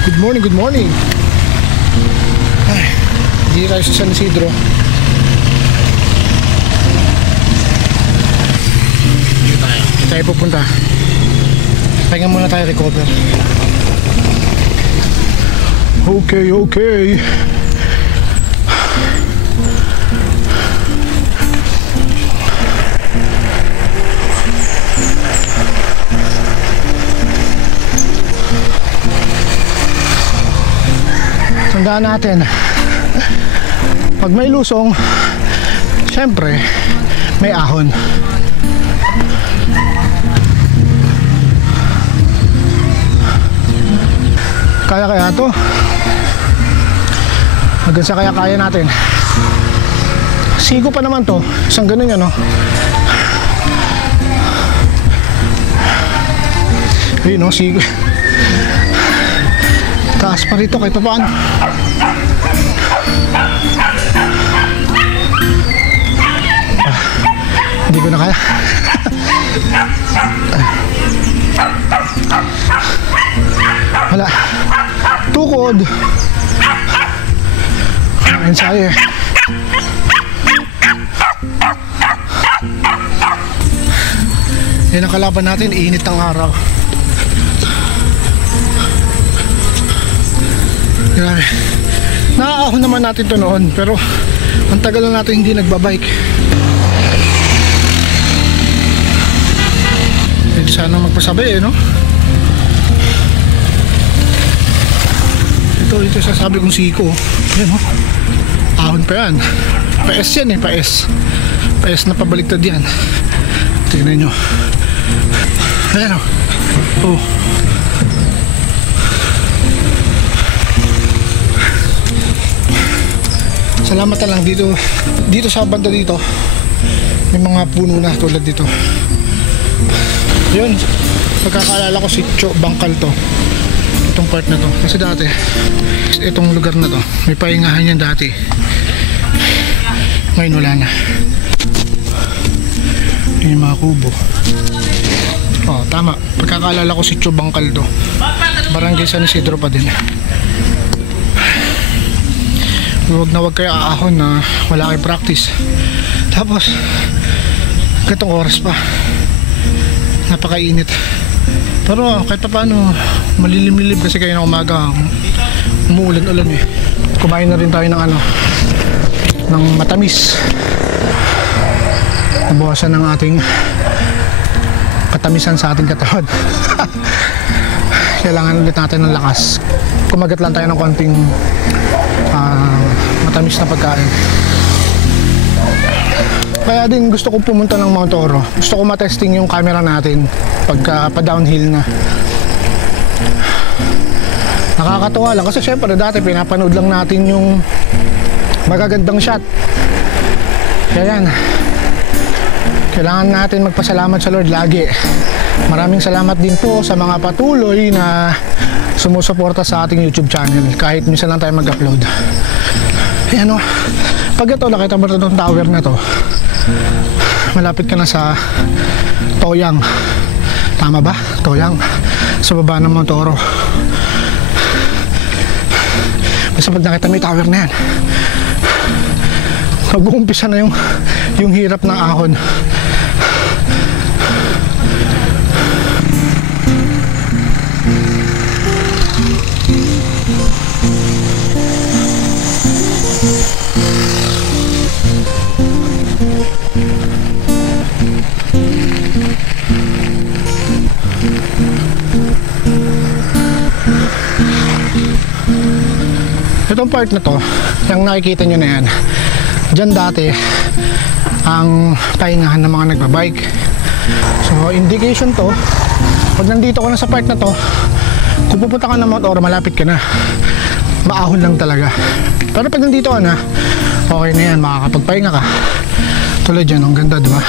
Good morning, good morning. Ay, hindi tayo sa San Isidro. Hindi tayo pupunta. Pahinga muna tayo, recover. Okay, okay. Tandaan natin, pag may lusong, syempre may ahon. Kaya to hanggang sa kaya natin. Sigo pa naman to, isang ganun yan, no? Ayun, no, sigo. Taas pa rito kahit pa paano. Hindi ko na kaya. Wala. Tukod. Ensayo eh. Yan ang kalaban natin, init ang araw. Grabe. Naaahon naman natin to noon, pero ang tagal na natin hindi nagbabike. Pwede sana magpasabi eh, no? Ito sasabi kong siko. Ayan, no? Ahon pa yan. Paes yan eh, paes. Paes na pabaliktad yan. Tingnan nyo. Ayan, no? Oh. Salamat na lang dito sa banda dito may mga puno na tulad dito. Yun, pagkakaalala ko si Cho Bangkal to, itong part na to, kasi dati itong lugar na to may pahingahan yan dati, ngayon wala na. Yung mga kubo. Oh, tama, pagkakaalala ko si Cho Bangkal to, Barangay San Isidro pa din. Huwag na huwag kayo aahon na wala kayo practice. Tapos gatong oras pa, napakainit. Pero kahit pa paano malilim-lilim kasi kayo ng umaga, umuulan-ulan eh. Kumain na rin tayo ng ng matamis. Nabawasan ng ating katamisan sa ating katawan. Kailangan ulit natin ng lakas. Kumagat lang tayo ng konting matamis na pagkain. Kaya din gusto ko pumunta ng Mount Oro. Gusto ko matesting yung camera natin pagka pa-downhill na. Nakakatuwa lang kasi syempre dati pinapanood lang natin yung magagandang shot. Kaya yan, kailangan natin magpasalamat sa Lord lagi. Maraming salamat din po sa mga patuloy na sumusuporta sa ating YouTube channel kahit minsan lang tayo mag-upload. Ayan o, pag ito nakita mo itong tower na to, malapit ka na sa Toyang. Tama ba? Toyang, sa baba ng Mount Oro. Basta pag nakita mo yung tower na yan, mag-uumpisa na yung hirap ng ahon. Itong part na to, yung nakikita nyo na yan, dyan dati ang pahingahan ng mga nagbabike. So indication to, pag nandito ka na sa part na to, kung pupunta ka ng Mount Oro, malapit ka na, maahon lang talaga. Pero pag nandito ka na, okay na yan, makakapagpahinga ka. Tulad dyan, ang ganda, diba?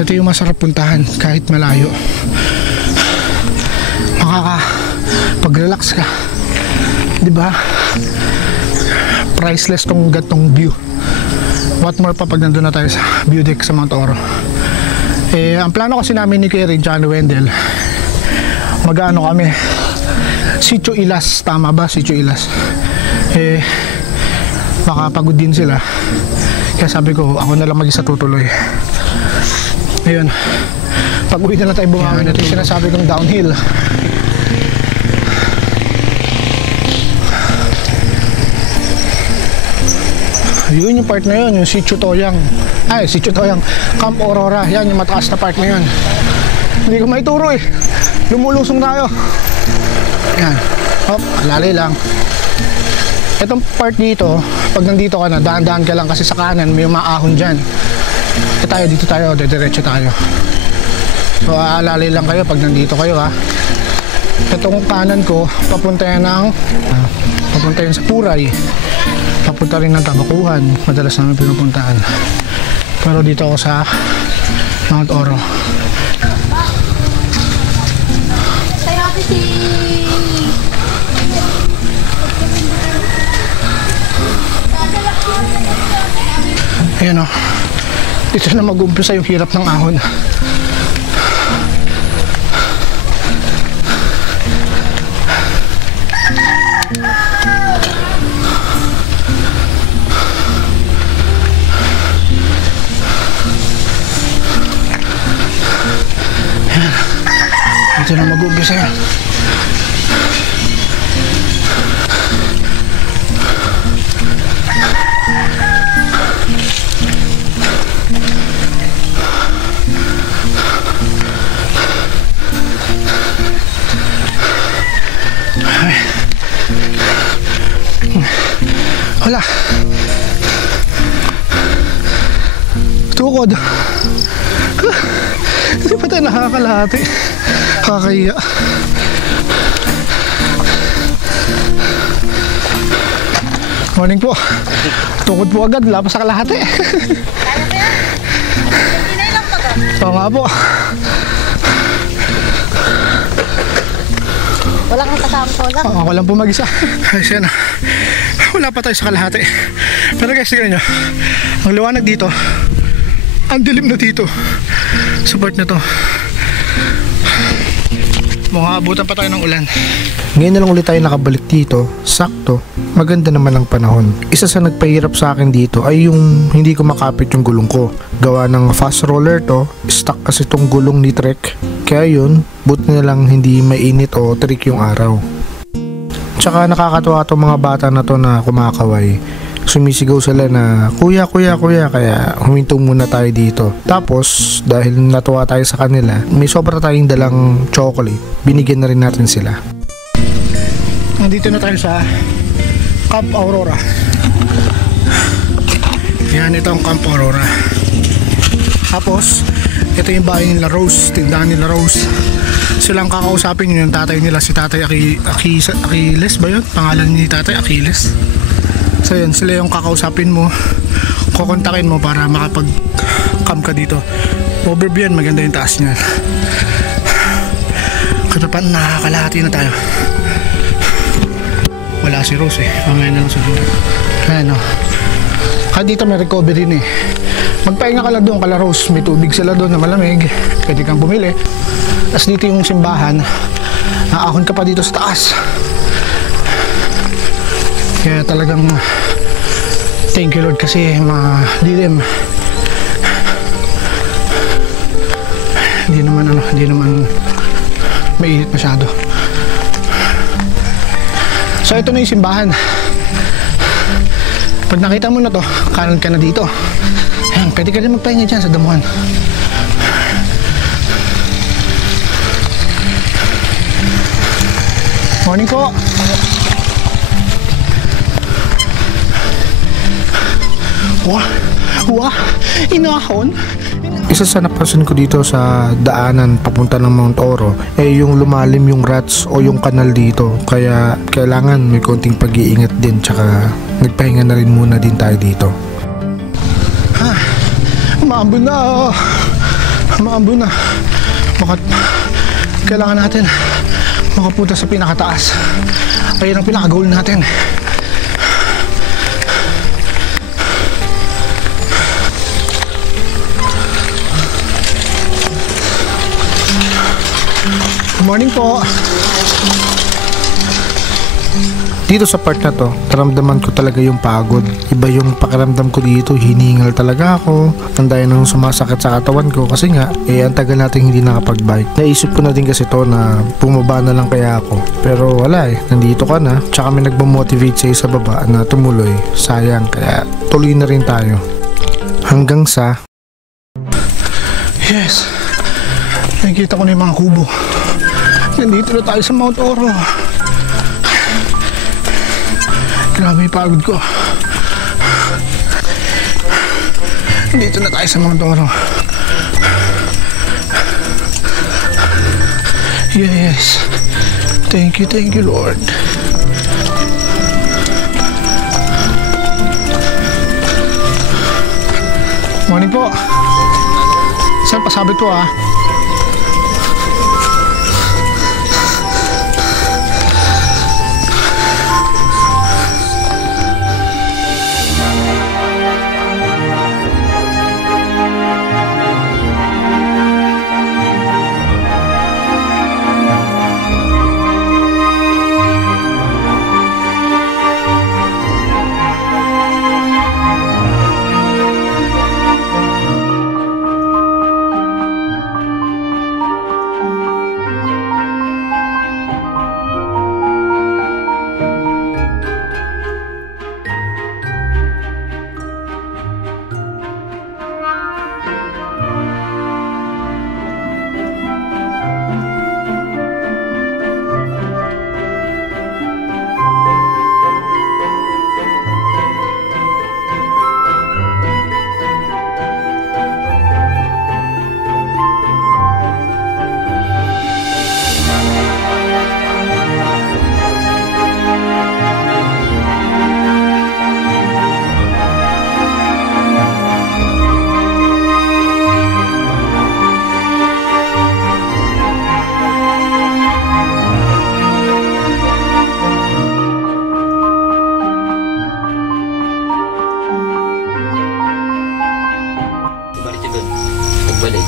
Ito yung masarap puntahan kahit malayo. Pag-relax ka, di ba? Priceless tong gatong view. What more pa pag nandun na tayo sa view deck sa Mount Oro. Ang plano kasi namin ni Kuya Rin, John Wendell, mag-ano kami, Sitio Ilas, tama ba? Sitio Ilas. Baka pagod din sila, kaya sabi ko ako na lang mag-isa tutuloy. Ayun, pag uwi na lang tayo bumangon. Ito yung sinasabi kong downhill. Yun yung part na yun, yung Sitio Toyang. Sitio Toyang, Camp Aurora. Yan yung mataas na part na yun. Hindi ko maituro eh. Lumulusong tayo. Yan. Hop, alalay lang. Itong part dito, pag nandito ka na, daan-daan ka lang kasi sa kanan may maahon dyan. Dito tayo, diretso tayo. So alalay lang kayo pag nandito kayo ha. Itong kanan ko, papunta yan sa Puray. Papunta rin ng Tabakuhan, madalas namin pinupuntaan. Pero dito ako sa Mount Oro. Ayan o, dito na mag-umpisa yung hirap ng ahon. Dito na mag-umpisa yan. Wala. Tukod. Hindi pa tayo nakakalahati. Kakaya. Morning po. Tukod po agad. Wala pa sa kalahati. Oo nga po. Wala kang kasampo lang. Ako lang po mag-isa. Ayos yan. Wala pa tayo sa kalahati. Pero guys, tignan nyo. Ang liwanag dito. Ang dilim na dito. Sa part na to. Abutan pa tayo ng ulan. Ngayon na lang ulit tayo nakabalik dito. Sakto, maganda naman ang panahon. Isa sa nagpahirap sa akin dito ay yung hindi ko makapit yung gulong ko. Gawa ng fast roller to, stuck kasi tong gulong ni Trek. Kaya yun, buti na lang hindi mainit o trick yung araw. Tsaka nakakatuwa tong mga bata na to na kumakaway. Sumisigaw sila na kuya, kaya humintong muna tayo dito. Tapos dahil natuwa tayo sa kanila, may sobra tayong dalang chocolate, binigyan na rin natin sila. Nandito na tayo sa Camp Aurora. Yan, ito ang Camp Aurora. Tapos ito yung bahay nila Rose, tindahan nila Rose. Silang kakausapin yung tatay nila, si Tatay Achilles ba yun? Pangalan ni Tatay Achilles. So yun, sila yung kakausapin mo, kukontakin mo para makapag-camp ka dito. Overview yan, maganda yung taas niyan. Katapan, nakakalahati na tayo. Wala si Rose eh, mamaya na lang siguro. Ayan o. Kahit dito may recovery din eh. Magpahinga ka lang doon kala Rose, may tubig sila doon na malamig, pwede kang bumili. Tapos dito yung simbahan, naahon ka pa dito sa taas. Kaya talagang thank you Lord kasi madilim. Hindi naman mainit masyado. So ito na yung simbahan. Pag nakita mo na to, kanan ka na dito. Ayan, pwede ka rin magpahinga dyan sa damuhan. Morning po. Wah, inahon. Isa sa napansin ko dito sa daanan papunta ng Mount Oro yung lumalim yung rats o yung kanal dito. Kaya kailangan may konting pag-iingat din, tsaka nagpahinga na rin muna din tayo dito. Maambon na. Kailangan natin makapunta sa pinakataas. Ayun ang pinaka-goal natin. Good morning po. Dito sa part na to, naramdaman ko talaga yung pagod. Iba yung pakiramdam ko dito, hiningal talaga ako. Ang daya nung sumasakit sa katawan ko kasi nga, ang tagal natin hindi nakapag-bike. Naisip ko na din kasi to na bumaba na lang kaya ako. Pero wala nandito ka na. Tsaka may nagmamotivate sa'yo sa baba na tumuloy. Sayang, kaya tuloy na rin tayo. Hanggang sa... Yes. Nakikita ko na yung mga kubo. Nandito na tayo sa Mount Oro. Grabe yung pagod ko. Dito na tayo sa Mount Oro. Yes. Thank you Lord. Morning po. Saan pasabit po ah?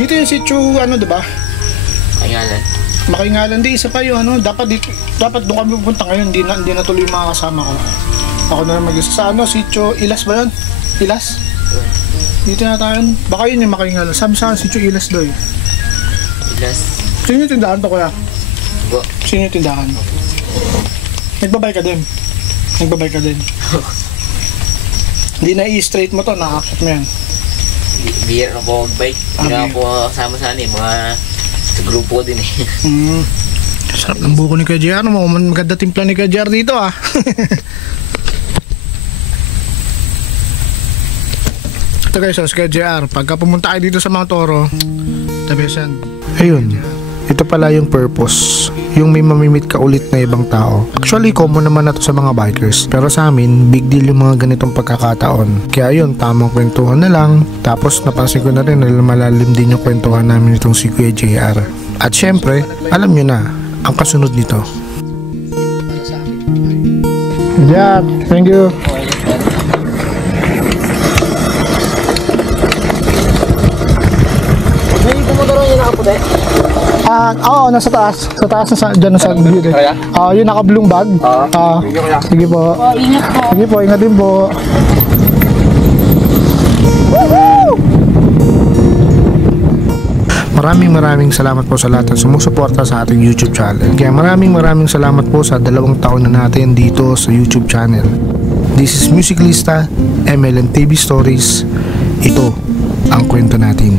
Dito yung sitio, diba? Kaingalan. Makaingalan, di isa pa yun, dapat doon kami pupunta ngayon, hindi na tuloy yung mga kasama ko. Ako na lang mag-isa. Sa sitio, Ilas ba yun? Ilas? Dito na tayo. Baka yun yung Makaingalan. Sabi sa akin, sitio Ilas doy. Ilas. Sino yung tindahan to, kuya? Bo. Sino yung tindahan? Nagbabay ka din. Hindi na i-straight mo to, nakakit mo yan. Bihira na po mag-bike. Hindi na po kasama sa mga sa grupo ko din Sarap ng buko ni Kuya JR. Maganda timpla ni Kuya JR dito ah. Ito guys, si Kuya JR. Pagka pumunta kayo dito sa Mount Oro, tabisan. Ayun, ito pala yung purpose. Yung may mamimit ka ulit na ibang tao. Actually, common naman na to sa mga bikers. Pero sa amin, big deal yung mga ganitong pagkakataon. Kaya yun, tamang kwentuhan na lang. Tapos napansin ko na rin na malalim din yung kwentuhan namin itong si Kuya JR. At syempre, alam nyo na, ang kasunod nito. Yeah, thank you. May pumodoro yung nakaputi? Oo, nasa taas. Sa taas, dyan sa gilid. Yung naka-blue bag. Sige po. Ingat po. Sige po, ingat din po. Maraming salamat po sa lahat ng sumusuporta sa ating YouTube channel. Kaya maraming salamat po sa 2 taon na natin dito sa YouTube channel. This is Musicalista, MLN TV Stories. Ito ang kwento natin.